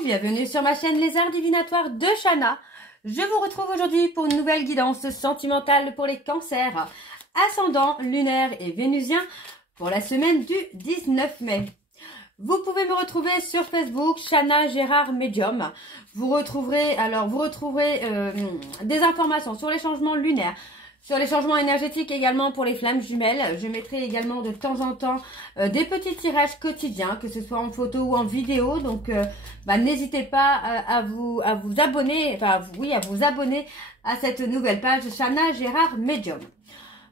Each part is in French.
coucou, bienvenue sur ma chaîne Les Arts Divinatoires de Shana. Je vous retrouve aujourd'hui pour une nouvelle guidance sentimentale pour les cancers, ascendant, lunaire et vénusien pour la semaine du 19 mai. Vous pouvez me retrouver sur Facebook, Shana Gérard Medium. Vous retrouverez des informations sur les changements lunaires, sur les changements énergétiques également pour les flammes jumelles. Je mettrai également de temps en temps des petits tirages quotidiens, que ce soit en photo ou en vidéo. Donc, n'hésitez pas à vous abonner, à vous abonner à cette nouvelle page Shana Gérard Medium.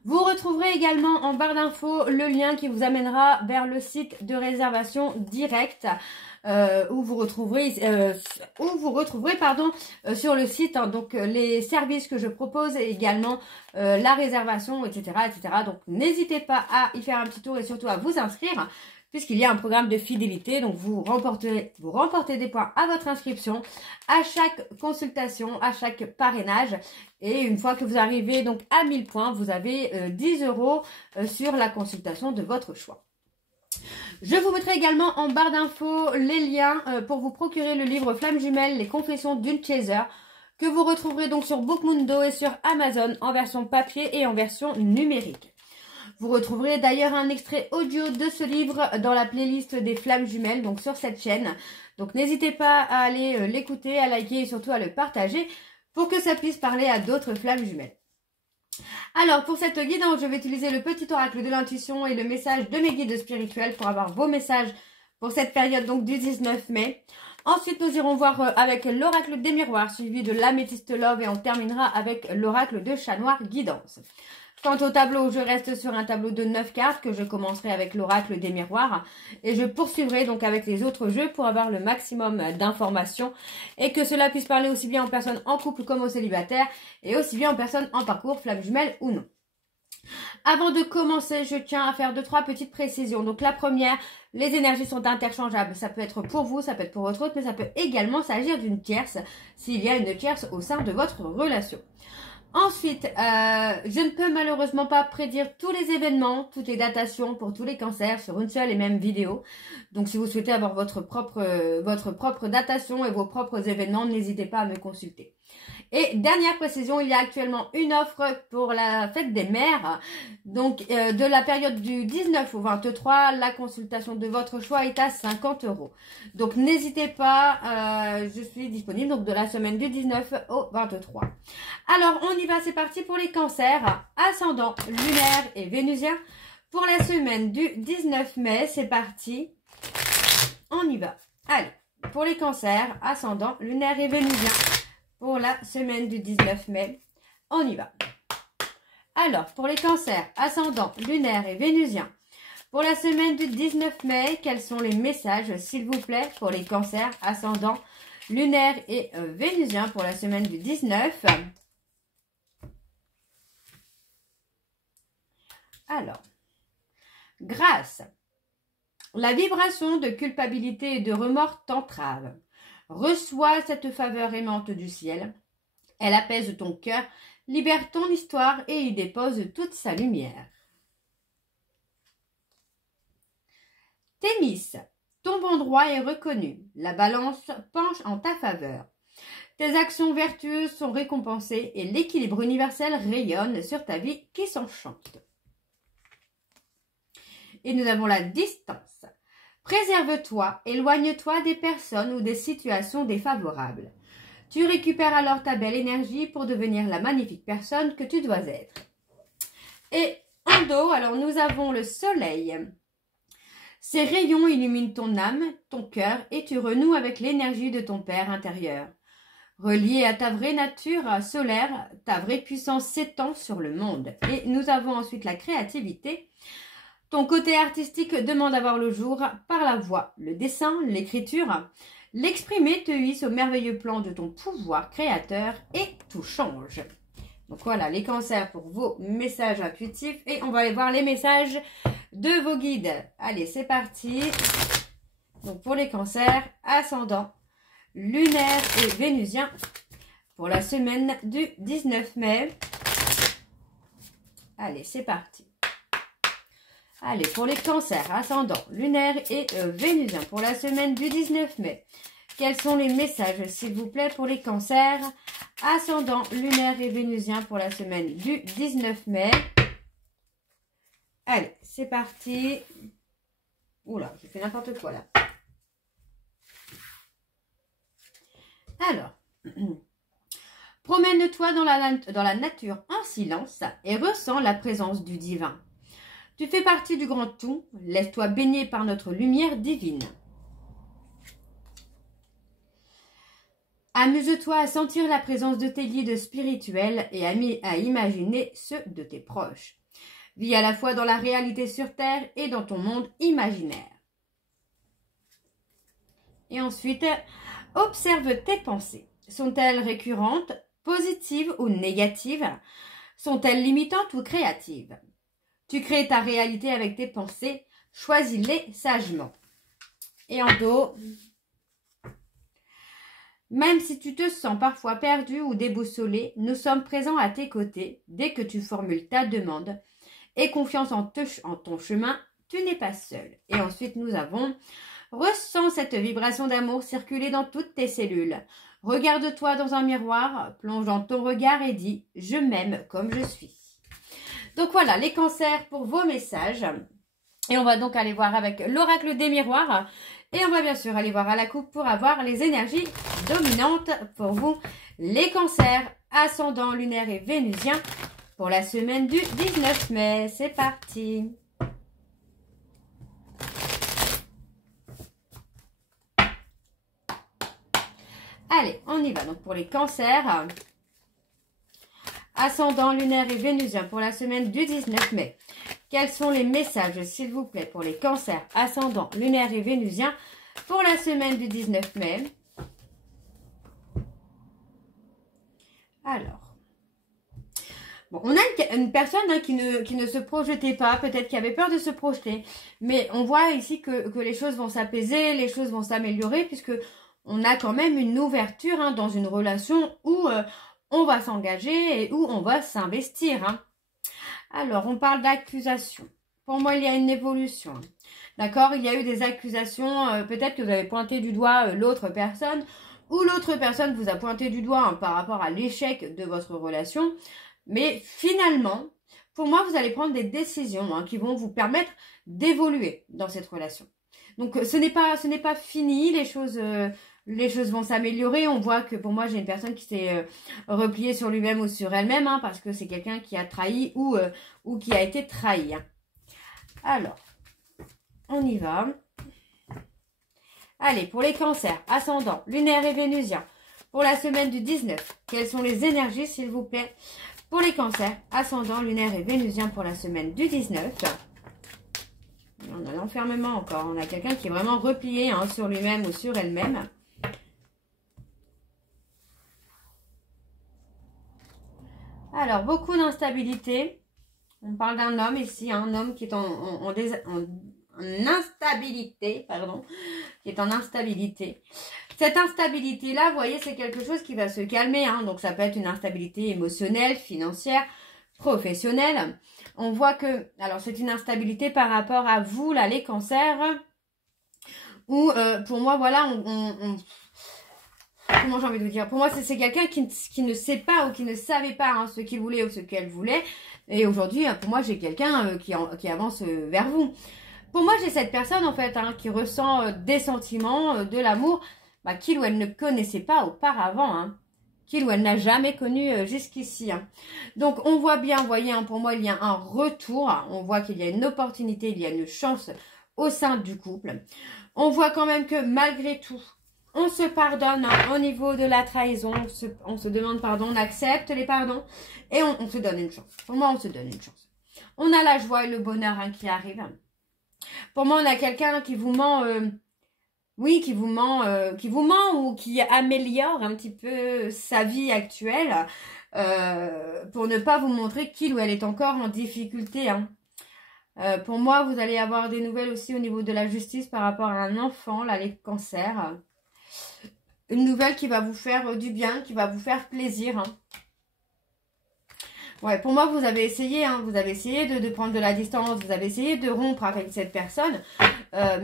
Vous retrouverez également en barre d'infos le lien qui vous amènera vers le site de réservation directe où vous retrouverez sur le site les services que je propose et également la réservation, etc. Donc n'hésitez pas à y faire un petit tour et surtout à vous inscrire, puisqu'il y a un programme de fidélité. Donc vous remportez des points à votre inscription, à chaque consultation, à chaque parrainage. Et une fois que vous arrivez donc à 1000 points, vous avez 10 € sur la consultation de votre choix. Je vous mettrai également en barre d'infos les liens pour vous procurer le livre Flammes jumelles, les confessions d'une chaser, que vous retrouverez donc sur Bookmundo et sur Amazon en version papier et en version numérique. Vous retrouverez d'ailleurs un extrait audio de ce livre dans la playlist des flammes jumelles, donc sur cette chaîne. Donc n'hésitez pas à aller l'écouter, à liker et surtout à le partager pour que ça puisse parler à d'autres flammes jumelles. Alors pour cette guidance, je vais utiliser le petit oracle de l'intuition et le message de mes guides spirituels pour avoir vos messages pour cette période donc du 19 mai. Ensuite, nous irons voir avec l'oracle des miroirs suivi de l'améthyste love et on terminera avec l'oracle de chat noir guidance. Quant au tableau, je reste sur un tableau de 9 cartes que je commencerai avec l'oracle des miroirs et je poursuivrai donc avec les autres jeux pour avoir le maximum d'informations et que cela puisse parler aussi bien aux personnes en couple comme aux célibataires et aussi bien aux personnes en parcours, flammes jumelles ou non. Avant de commencer, je tiens à faire 2-3 petites précisions. Donc la première, les énergies sont interchangeables. Ça peut être pour vous, ça peut être pour votre autre, mais ça peut également s'agir d'une tierce s'il y a une tierce au sein de votre relation. Ensuite, je ne peux malheureusement pas prédire tous les événements, toutes les datations pour tous les cancers sur une seule et même vidéo. Donc si vous souhaitez avoir votre propre datation et vos propres événements, n'hésitez pas à me consulter. Et dernière précision, il y a actuellement une offre pour la fête des mères. Donc de la période du 19 au 23, la consultation de votre choix est à 50 €. Donc n'hésitez pas, je suis disponible donc de la semaine du 19 au 23. Alors on y va, c'est parti pour les cancers, ascendant, lunaire et vénusien. Pour la semaine du 19 mai, c'est parti, on y va. Allez, pour les cancers, ascendant, lunaire et vénusien. Pour la semaine du 19 mai, on y va. Alors, pour les cancers, ascendant, lunaire et vénusien, pour la semaine du 19 mai, quels sont les messages, s'il vous plaît, pour les cancers, ascendant, lunaire et vénusien, pour la semaine du 19. Alors, grâce, la vibration de culpabilité et de remords t'entrave. Reçois cette faveur aimante du ciel. Elle apaise ton cœur, libère ton histoire et y dépose toute sa lumière. Thémis, ton bon droit est reconnu. La balance penche en ta faveur. Tes actions vertueuses sont récompensées et l'équilibre universel rayonne sur ta vie qui s'enchante. Et nous avons la distance. Préserve-toi, éloigne-toi des personnes ou des situations défavorables. Tu récupères alors ta belle énergie pour devenir la magnifique personne que tu dois être. Et en dos, alors nous avons le soleil. Ses rayons illuminent ton âme, ton cœur et tu renoues avec l'énergie de ton Père intérieur. Relié à ta vraie nature solaire, ta vraie puissance s'étend sur le monde. Et nous avons ensuite la créativité. Ton côté artistique demande à voir le jour par la voix, le dessin, l'écriture. L'exprimer te hisse au merveilleux plan de ton pouvoir créateur et tout change. Donc voilà, les cancers pour vos messages intuitifs. Et on va aller voir les messages de vos guides. Allez, c'est parti. Donc pour les cancers, ascendant, lunaire et vénusien. Pour la semaine du 19 mai. Allez, c'est parti. Allez, pour les cancers, ascendant, lunaire et vénusien, pour la semaine du 19 mai. Quels sont les messages, s'il vous plaît, pour les cancers, ascendant lunaire et vénusien pour la semaine du 19 mai. Allez, c'est parti. Oula, j'ai fait n'importe quoi là. Alors, promène-toi dans la nature en silence et ressens la présence du divin. Tu fais partie du grand tout, laisse-toi baigner par notre lumière divine. Amuse-toi à sentir la présence de tes guides spirituels et à imaginer ceux de tes proches. Vis à la fois dans la réalité sur Terre et dans ton monde imaginaire. Et ensuite, observe tes pensées. Sont-elles récurrentes, positives ou négatives? Sont-elles limitantes ou créatives? Tu crées ta réalité avec tes pensées. Choisis-les sagement. Et en dos, même si tu te sens parfois perdu ou déboussolé, nous sommes présents à tes côtés dès que tu formules ta demande. Aie confiance en ton chemin, tu n'es pas seul. Et ensuite, nous avons ressens cette vibration d'amour circuler dans toutes tes cellules. Regarde-toi dans un miroir, plonge dans ton regard et dis « Je m'aime comme je suis ». Donc voilà, les cancers pour vos messages. Et on va donc aller voir avec l'oracle des miroirs. Et on va bien sûr aller voir à la coupe pour avoir les énergies dominantes pour vous. Les cancers, ascendant lunaire et vénusien pour la semaine du 19 mai. C'est parti. Allez, on y va. Donc pour les cancers, ascendant lunaire et vénusien pour la semaine du 19 mai. Quels sont les messages, s'il vous plaît, pour les cancers, ascendant lunaire et vénusien pour la semaine du 19 mai? Alors, bon, on a une personne qui ne se projetait pas, peut-être qui avait peur de se projeter. Mais on voit ici que les choses vont s'apaiser, les choses vont s'améliorer, puisque on a quand même une ouverture dans une relation où on va s'engager et où on va s'investir. Alors, on parle d'accusation. Pour moi, il y a une évolution. D'accord? Il y a eu des accusations. Peut-être que vous avez pointé du doigt l'autre personne ou l'autre personne vous a pointé du doigt par rapport à l'échec de votre relation. Mais finalement, pour moi, vous allez prendre des décisions qui vont vous permettre d'évoluer dans cette relation. Donc, ce n'est pas fini. Les choses vont s'améliorer. On voit que pour moi, j'ai une personne qui s'est repliée sur lui-même ou sur elle-même, parce que c'est quelqu'un qui a trahi ou qui a été trahi. Alors, on y va. Allez, pour les cancers, ascendant, lunaire et vénusien, pour la semaine du 19, quelles sont les énergies, s'il vous plaît, pour les cancers, ascendant, lunaire et vénusien, pour la semaine du 19. On a l'enfermement encore. On a quelqu'un qui est vraiment replié sur lui-même ou sur elle-même. Alors, beaucoup d'instabilité. On parle d'un homme ici, un homme qui est en instabilité, pardon, qui est en instabilité. Cette instabilité-là, vous voyez, c'est quelque chose qui va se calmer. Donc, ça peut être une instabilité émotionnelle, financière, professionnelle. On voit que, alors, c'est une instabilité par rapport à vous, là, les cancers, où, pour moi, voilà, comment j'ai envie de vous dire? Pour moi, c'est quelqu'un qui ne sait pas ou qui ne savait pas ce qu'il voulait ou ce qu'elle voulait. Et aujourd'hui, pour moi, j'ai quelqu'un qui avance vers vous. Pour moi, j'ai cette personne, en fait, qui ressent des sentiments, de l'amour, qu'il ou elle ne connaissait pas auparavant, qu'il ou elle n'a jamais connu jusqu'ici. Donc, on voit bien, vous voyez, pour moi, il y a un retour. On voit qu'il y a une opportunité, il y a une chance au sein du couple. On voit quand même que malgré tout, on se pardonne au niveau de la trahison. On se demande pardon, on accepte les pardons et on se donne une chance. Pour moi, on se donne une chance. On a la joie et le bonheur qui arrivent. Pour moi, on a quelqu'un qui vous ment, oui, qui vous ment ou qui améliore un petit peu sa vie actuelle pour ne pas vous montrer qu'il ou elle est encore en difficulté. Pour moi, vous allez avoir des nouvelles aussi au niveau de la justice par rapport à un enfant, là, les cancers. Une nouvelle qui va vous faire du bien, qui va vous faire plaisir. Ouais, pour moi, vous avez essayé, de prendre de la distance, vous avez essayé de rompre avec cette personne,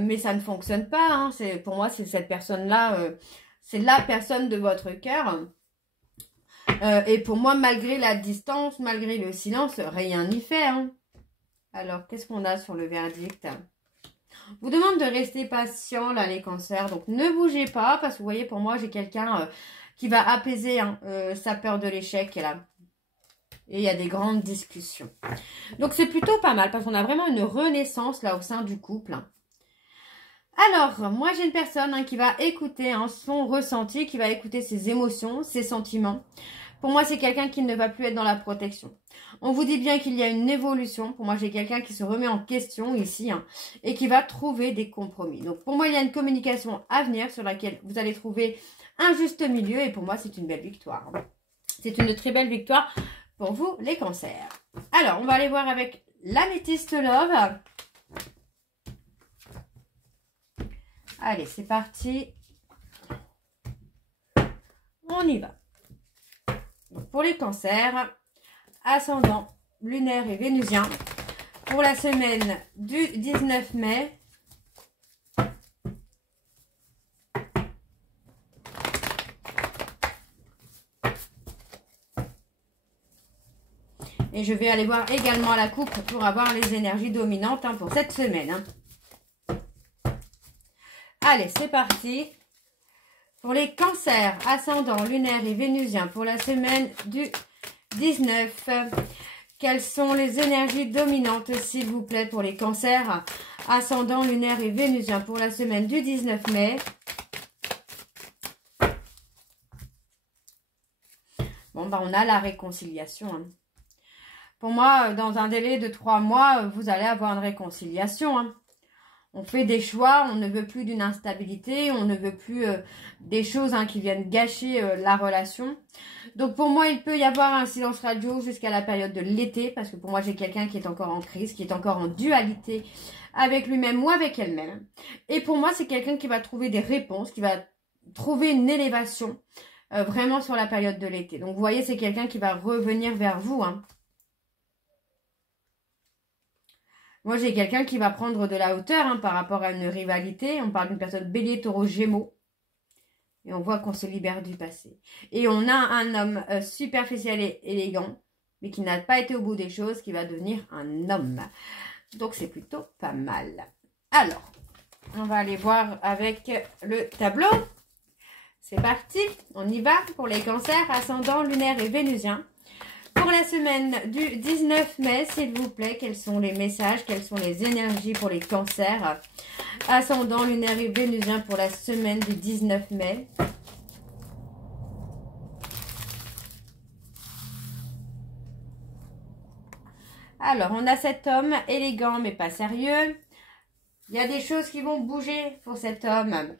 mais ça ne fonctionne pas. Pour moi, c'est cette personne-là, C'est la personne de votre cœur. Et pour moi, malgré la distance, malgré le silence, rien n'y fait. Hein. Alors, qu'est-ce qu'on a sur le verdict? Vous demande de rester patient, là, les cancers. Donc, ne bougez pas, parce que vous voyez, pour moi, j'ai quelqu'un qui va apaiser hein, sa peur de l'échec, là. Et il y a des grandes discussions. Donc, c'est plutôt pas mal, parce qu'on a vraiment une renaissance, là, au sein du couple. Alors, moi, j'ai une personne hein, qui va écouter hein, son ressenti, qui va écouter ses émotions, ses sentiments. Pour moi, c'est quelqu'un qui ne va plus être dans la protection. On vous dit bien qu'il y a une évolution. Pour moi, j'ai quelqu'un qui se remet en question ici hein, et qui va trouver des compromis. Donc, pour moi, il y a une communication à venir sur laquelle vous allez trouver un juste milieu. Et pour moi, c'est une belle victoire. C'est une très belle victoire pour vous, les cancers. Alors, on va aller voir avec l'améthyste love. Allez, c'est parti. On y va. Donc, pour les cancers, ascendant lunaire et vénusien, pour la semaine du 19 mai. Et je vais aller voir également la coupe pour avoir les énergies dominantes hein, pour cette semaine. Hein. Allez, c'est parti. Pour les cancers, ascendant lunaire et vénusien, pour la semaine du 19, quelles sont les énergies dominantes, s'il vous plaît, pour les cancers, ascendant lunaire et vénusien, pour la semaine du 19 mai. Bon, bah, on a la réconciliation. Hein. Pour moi, dans un délai de 3 mois, vous allez avoir une réconciliation. Hein. On fait des choix, on ne veut plus d'une instabilité, on ne veut plus des choses hein, qui viennent gâcher la relation. Donc pour moi, il peut y avoir un silence radio jusqu'à la période de l'été, parce que pour moi, j'ai quelqu'un qui est encore en crise, qui est encore en dualité avec lui-même ou avec elle-même. Et pour moi, c'est quelqu'un qui va trouver des réponses, qui va trouver une élévation vraiment sur la période de l'été. Donc vous voyez, c'est quelqu'un qui va revenir vers vous, hein. Moi, j'ai quelqu'un qui va prendre de la hauteur hein, par rapport à une rivalité. On parle d'une personne bélier, taureau, gémeaux. Et on voit qu'on se libère du passé. Et on a un homme superficiel et élégant, mais qui n'a pas été au bout des choses, qui va devenir un homme. Donc, c'est plutôt pas mal. Alors, on va aller voir avec le tableau. C'est parti, on y va pour les cancers, ascendant, lunaire et vénusien. Pour la semaine du 19 mai, s'il vous plaît, quels sont les messages, quelles sont les énergies pour les cancers, ascendant, lunaire et vénusien pour la semaine du 19 mai. Alors, on a cet homme élégant mais pas sérieux. Il y a des choses qui vont bouger pour cet homme.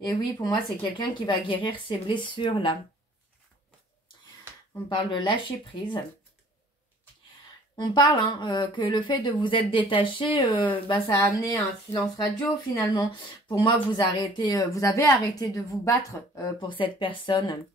Et oui, pour moi, c'est quelqu'un qui va guérir ses blessures là. On parle de lâcher prise. On parle hein, que le fait de vous être détaché, ça a amené un silence radio finalement. Pour moi, vous avez arrêté de vous battre pour cette personne.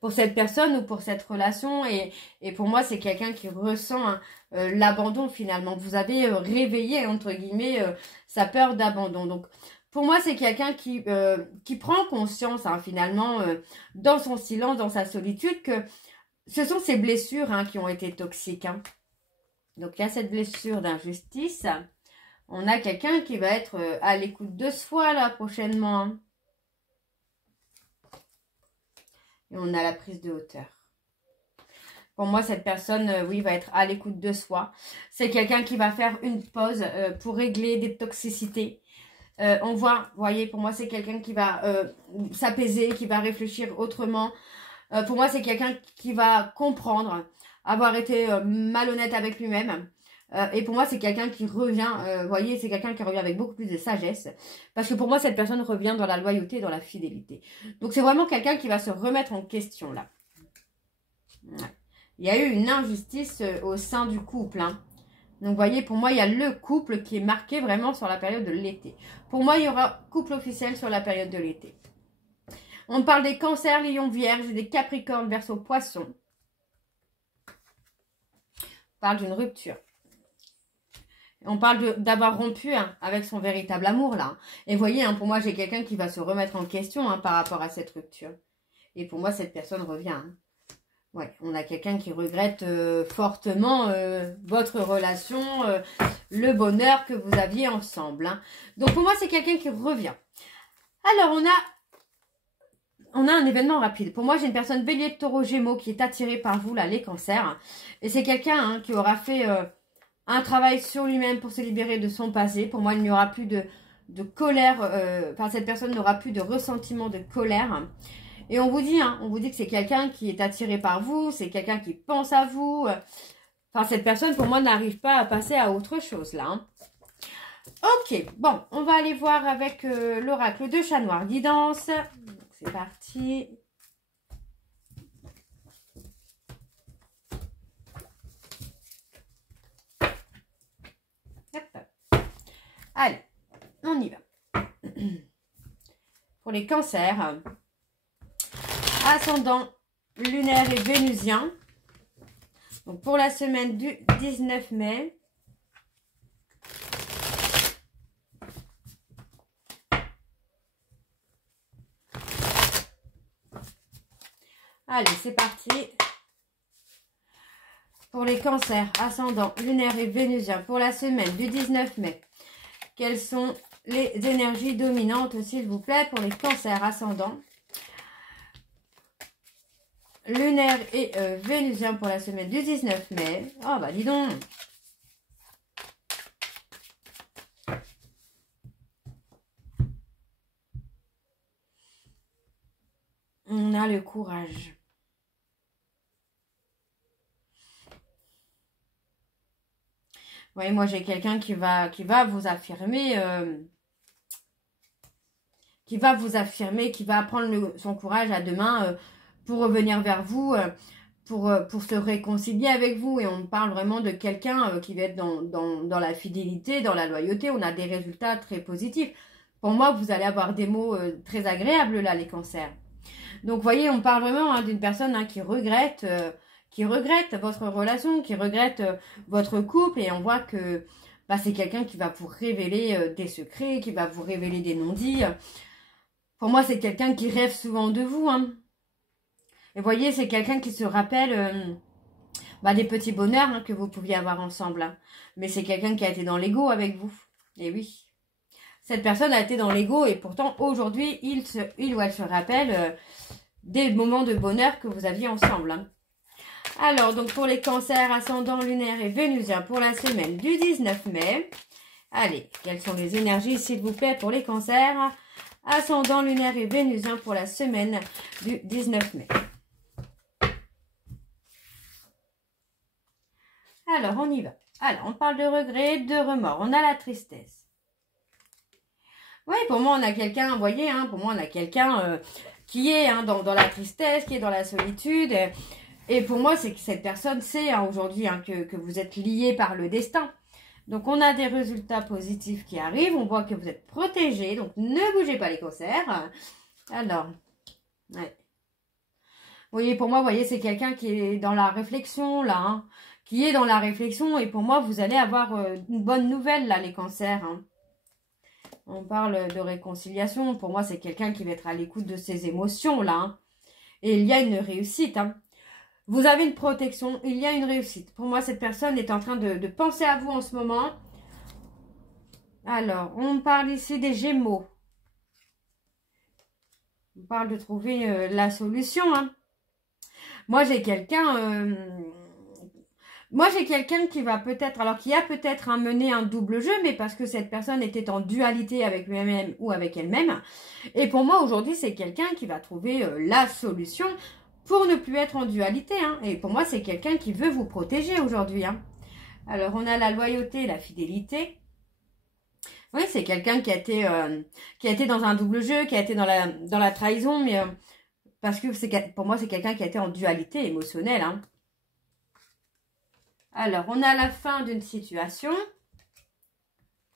Pour cette personne ou pour cette relation. Et pour moi, c'est quelqu'un qui ressent hein, l'abandon finalement. Vous avez réveillé, entre guillemets, sa peur d'abandon. Donc, pour moi, c'est quelqu'un qui prend conscience hein, finalement dans son silence, dans sa solitude, que ce sont ces blessures hein, qui ont été toxiques. Hein. Donc, il y a cette blessure d'injustice. On a quelqu'un qui va être à l'écoute de soi là prochainement. Hein. Et on a la prise de hauteur. Pour moi, cette personne, oui, va être à l'écoute de soi. C'est quelqu'un qui va faire une pause pour régler des toxicités. On voit, vous voyez, pour moi, c'est quelqu'un qui va s'apaiser, qui va réfléchir autrement. Pour moi, c'est quelqu'un qui va comprendre, avoir été malhonnête avec lui-même. Et pour moi, c'est quelqu'un qui revient, vous voyez, c'est quelqu'un qui revient avec beaucoup plus de sagesse. Parce que pour moi, cette personne revient dans la loyauté et dans la fidélité. Donc, c'est vraiment quelqu'un qui va se remettre en question, là. Ouais. Il y a eu une injustice au sein du couple, hein. Donc, vous voyez, pour moi, il y a le couple qui est marqué vraiment sur la période de l'été. Pour moi, il y aura couple officiel sur la période de l'été. On parle des cancers, lions, vierges, des capricornes, verseaux, poissons. On parle d'une rupture. On parle d'avoir rompu hein, avec son véritable amour là. Et vous voyez, hein, pour moi, j'ai quelqu'un qui va se remettre en question hein, par rapport à cette rupture. Et pour moi, cette personne revient. Hein. Ouais, on a quelqu'un qui regrette fortement votre relation, le bonheur que vous aviez ensemble. Hein. Donc pour moi, c'est quelqu'un qui revient. Alors, on a un événement rapide. Pour moi, j'ai une personne bélier, taureau, gémeaux qui est attirée par vous, là, les cancers. Et c'est quelqu'un hein, qui aura fait un travail sur lui-même pour se libérer de son passé. Pour moi, il n'y aura plus de colère. Enfin, cette personne n'aura plus de ressentiment de colère. Et on vous dit que c'est quelqu'un qui est attiré par vous. C'est quelqu'un qui pense à vous. Enfin, cette personne, pour moi, n'arrive pas à passer à autre chose, là. Hein. Ok, bon, on va aller voir avec l'oracle de Chat Noir Guidance. C'est parti. Allez, on y va. Pour les cancers, ascendant lunaire et vénusien. Donc pour la semaine du 19 mai. Allez, c'est parti. Pour les cancers, ascendant lunaire et vénusien, pour la semaine du 19 mai. Quelles sont les énergies dominantes, s'il vous plaît, pour les cancers ascendants lunaire et vénusien pour la semaine du 19 mai. Oh, bah dis donc. On a le courage. Oui, moi j'ai quelqu'un qui va vous affirmer, qui va prendre son courage à deux mains pour revenir vers vous, pour se réconcilier avec vous. Et on parle vraiment de quelqu'un qui va être dans la fidélité, dans la loyauté. On a des résultats très positifs. Pour moi, vous allez avoir des mots très agréables là, les cancers. Donc, vous voyez, on parle vraiment hein, d'une personne hein, qui regrette votre relation, qui regrette votre couple. Et on voit que bah, c'est quelqu'un qui va vous révéler des secrets, qui va vous révéler des non-dits. Pour moi, c'est quelqu'un qui rêve souvent de vous. Hein. Et vous voyez, c'est quelqu'un qui se rappelle des petits bonheurs hein, que vous pouviez avoir ensemble. Hein. Mais c'est quelqu'un qui a été dans l'ego avec vous. Et oui. Cette personne a été dans l'ego et pourtant, aujourd'hui, il ou elle se rappelle des moments de bonheur que vous aviez ensemble. Hein. Alors, donc pour les cancers, ascendant lunaire et vénusien pour la semaine du 19 mai. Allez, quelles sont les énergies, s'il vous plaît, pour les cancers ascendant lunaire et vénusien pour la semaine du 19 mai. Alors, on y va. Alors, on parle de regret, de remords. On a la tristesse. Oui, pour moi, on a quelqu'un, vous voyez, hein, pour moi, on a quelqu'un qui est hein, dans la tristesse, qui est dans la solitude. Et pour moi, c'est que cette personne sait hein, aujourd'hui hein, que vous êtes liés par le destin. Donc, on a des résultats positifs qui arrivent. On voit que vous êtes protégés. Donc, ne bougez pas les cancers. Alors, ouais. Vous voyez, pour moi, vous voyez, c'est quelqu'un qui est dans la réflexion, là. Hein, qui est dans la réflexion. Et pour moi, vous allez avoir une bonne nouvelle, là, les cancers. Hein. On parle de réconciliation. Pour moi, c'est quelqu'un qui va être à l'écoute de ses émotions, là. Hein. Et il y a une réussite. Hein. Vous avez une protection, il y a une réussite. Pour moi, cette personne est en train de penser à vous en ce moment. Alors, on parle ici des Gémeaux. On parle de trouver la solution. Hein. Moi, j'ai quelqu'un... qui va peut-être... Alors, qui a peut-être mené un double jeu, mais parce que cette personne était en dualité avec lui-même ou avec elle-même. Et pour moi, aujourd'hui, c'est quelqu'un qui va trouver la solution pour ne plus être en dualité. Hein. Et pour moi, c'est quelqu'un qui veut vous protéger aujourd'hui. Hein. Alors, on a la loyauté, la fidélité. Oui, c'est quelqu'un qui a été dans un double jeu, qui a été dans la trahison, mais parce que pour moi, c'est quelqu'un qui a été en dualité émotionnelle. Hein. Alors, on a la fin d'une situation.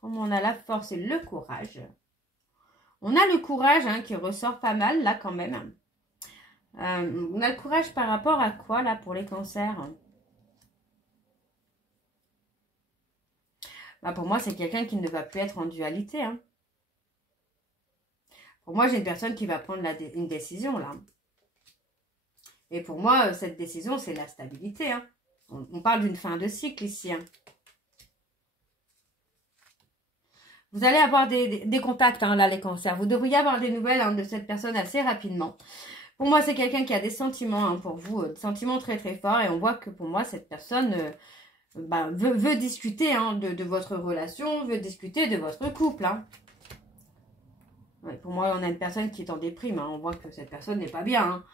On a la force et le courage. On a le courage hein, qui ressort pas mal, là, quand même. On a le courage par rapport à quoi, là, pour les cancers? bah, pour moi, c'est quelqu'un qui ne va plus être en dualité. Hein. Pour moi, j'ai une personne qui va prendre une décision, là. Et pour moi, cette décision, c'est la stabilité. Hein. On parle d'une fin de cycle ici. Hein. Vous allez avoir des contacts, hein, là, les cancers. Vous devriez avoir des nouvelles hein, de cette personne assez rapidement. Pour moi, c'est quelqu'un qui a des sentiments hein, pour vous, des sentiments très très forts. Et on voit que pour moi, cette personne veut discuter hein, de votre relation, veut discuter de votre couple. Hein. Ouais, pour moi, on a une personne qui est en déprime. Hein. On voit que cette personne n'est pas bien.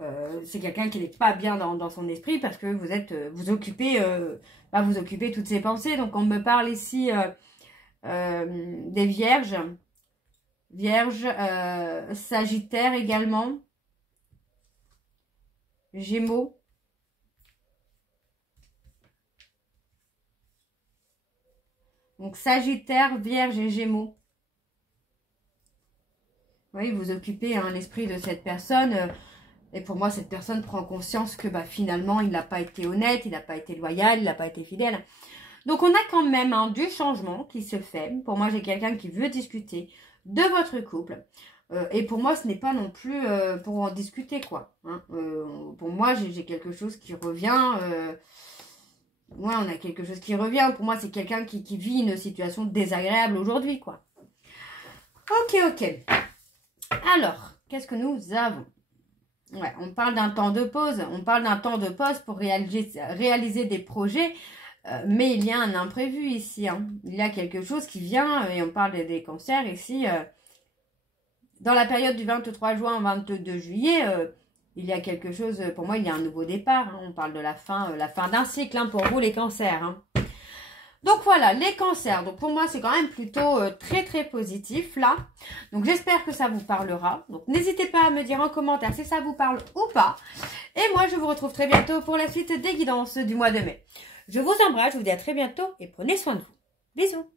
Hein. C'est quelqu'un qui n'est pas bien dans son esprit parce que vous occupez toutes ses pensées. Donc, on me parle ici des vierges. Vierges, Sagittaire également. Gémeaux. Donc, Sagittaire, Vierge et Gémeaux. Oui, vous occupez hein, l'esprit de cette personne. Et pour moi, cette personne prend conscience que finalement, il n'a pas été honnête, il n'a pas été loyal, il n'a pas été fidèle. Donc, on a quand même hein, du changement qui se fait. Pour moi, j'ai quelqu'un qui veut discuter de votre couple. Et pour moi, ce n'est pas non plus pour en discuter, quoi. Hein. Pour moi, j'ai quelque chose qui revient. Ouais, on a quelque chose qui revient. Pour moi, c'est quelqu'un qui vit une situation désagréable aujourd'hui, quoi. Ok. Alors, qu'est-ce que nous avons? Ouais, on parle d'un temps de pause. On parle d'un temps de pause pour réaliser des projets. Mais il y a un imprévu ici. Hein. Il y a quelque chose qui vient. Et on parle des cancers ici. Dans la période du 23 juin au 22 juillet, il y a quelque chose. Pour moi, il y a un nouveau départ. Hein. On parle de la fin d'un cycle hein, pour vous, les cancers. Hein. Donc voilà, les cancers. Donc pour moi, c'est quand même plutôt très très positif là. Donc j'espère que ça vous parlera. Donc n'hésitez pas à me dire en commentaire si ça vous parle ou pas. Et moi, je vous retrouve très bientôt pour la suite des guidances du mois de mai. Je vous embrasse, je vous dis à très bientôt et prenez soin de vous. Bisous.